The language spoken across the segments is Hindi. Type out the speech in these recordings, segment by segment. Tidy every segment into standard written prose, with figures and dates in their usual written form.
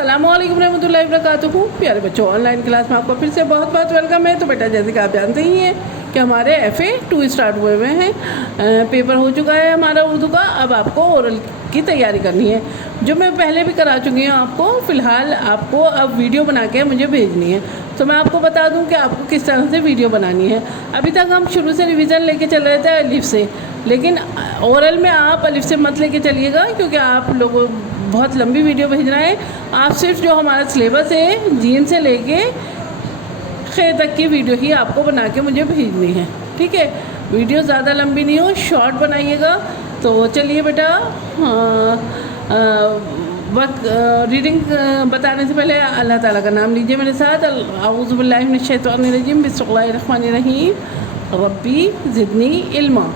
अस्सलामुअलैकुम रहमतुल्लाहि वबरकातुहू। प्यारे बच्चों, ऑनलाइन क्लास में आपको फिर से बहुत बहुत वेलकम है। तो बेटा, जैसे कि आप जानते ही हैं कि हमारे FA 2 स्टार्ट हुए हुए हैं। पेपर हो चुका है हमारा उर्दू का। अब आपको ओरल की तैयारी करनी है, जो मैं पहले भी करा चुकी हूँ आपको। फ़िलहाल आपको अब वीडियो बना के मुझे भेजनी है। तो मैं आपको बता दूं कि आपको किस तरह से वीडियो बनानी है। अभी तक हम शुरू से रिवीजन लेके चल रहे थे अलिफ से, लेकिन ओरल में आप अलिफ से मत लेके चलिएगा, क्योंकि आप लोगों बहुत लंबी वीडियो भेजना है। आप सिर्फ जो हमारा सिलेबस है जीन से लेके खे तक की वीडियो ही आपको बना के मुझे भेजनी है, ठीक है। वीडियो ज़्यादा लंबी नहीं हो, शॉर्ट बनाइएगा। तो चलिए बेटा, वक्त रीडिंग बताने से पहले अल्लाह ताला का नाम लीजिए मेरे साथ। औज़ु बिल्लाहि मिनश शैतानिर रजीम, बिस्मिल्लाहिर रहमानिर रहीम। रब्बी ज़िदनी इल्मा,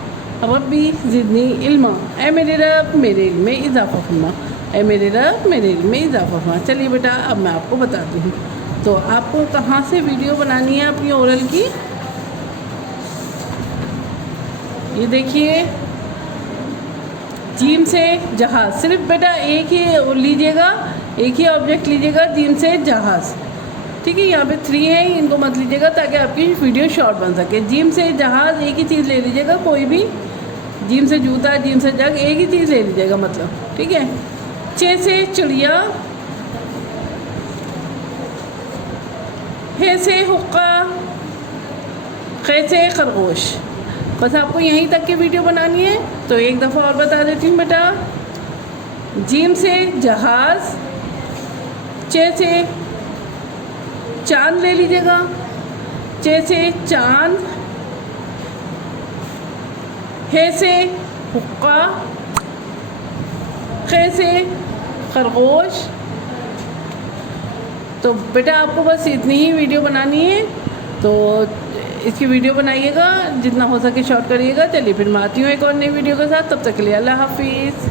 रब्बी ज़िदनी इल्मा। ऐ मेरे रब, मेरे इल्म में इजाफ़ा फरमा। ऐ मेरे रब, मेरे इल्म में इजाफ़ा फरमा। चलिए बेटा, अब मैं आपको बताती हूँ। तो आपको कहाँ से वीडियो बनानी है अपनी ओरल की, ये देखिए। जीम से जहाज़, सिर्फ बेटा एक ही लीजिएगा, एक ही ऑब्जेक्ट लीजिएगा। जीम से जहाज़, ठीक है। यहाँ पे 3 है, इनको मत लीजिएगा ताकि आपकी वीडियो शॉर्ट बन सके। जीम से जहाज़ एक ही चीज़ ले लीजिएगा, कोई भी। जीम से जूता, जीम से जग, एक ही चीज़ ले लीजिएगा, मतलब, ठीक है। चे से चिड़िया, हे से हुक्का, खे से खरगोश। बस आपको यहीं तक की वीडियो बनानी है। तो एक दफ़ा और बता देती हूँ बेटा। जीम से जहाज़, चे से चांद ले लीजिएगा, चे से चांद, हे से हुक्का, खे से खरगोश। तो बेटा आपको बस इतनी ही वीडियो बनानी है। तो इसकी वीडियो बनाइएगा, जितना हो सके शॉर्ट करिएगा। चलिए फिर मैं आती हूँ एक और नई वीडियो के साथ। तब तक के लिए अल्लाह हाफिज़।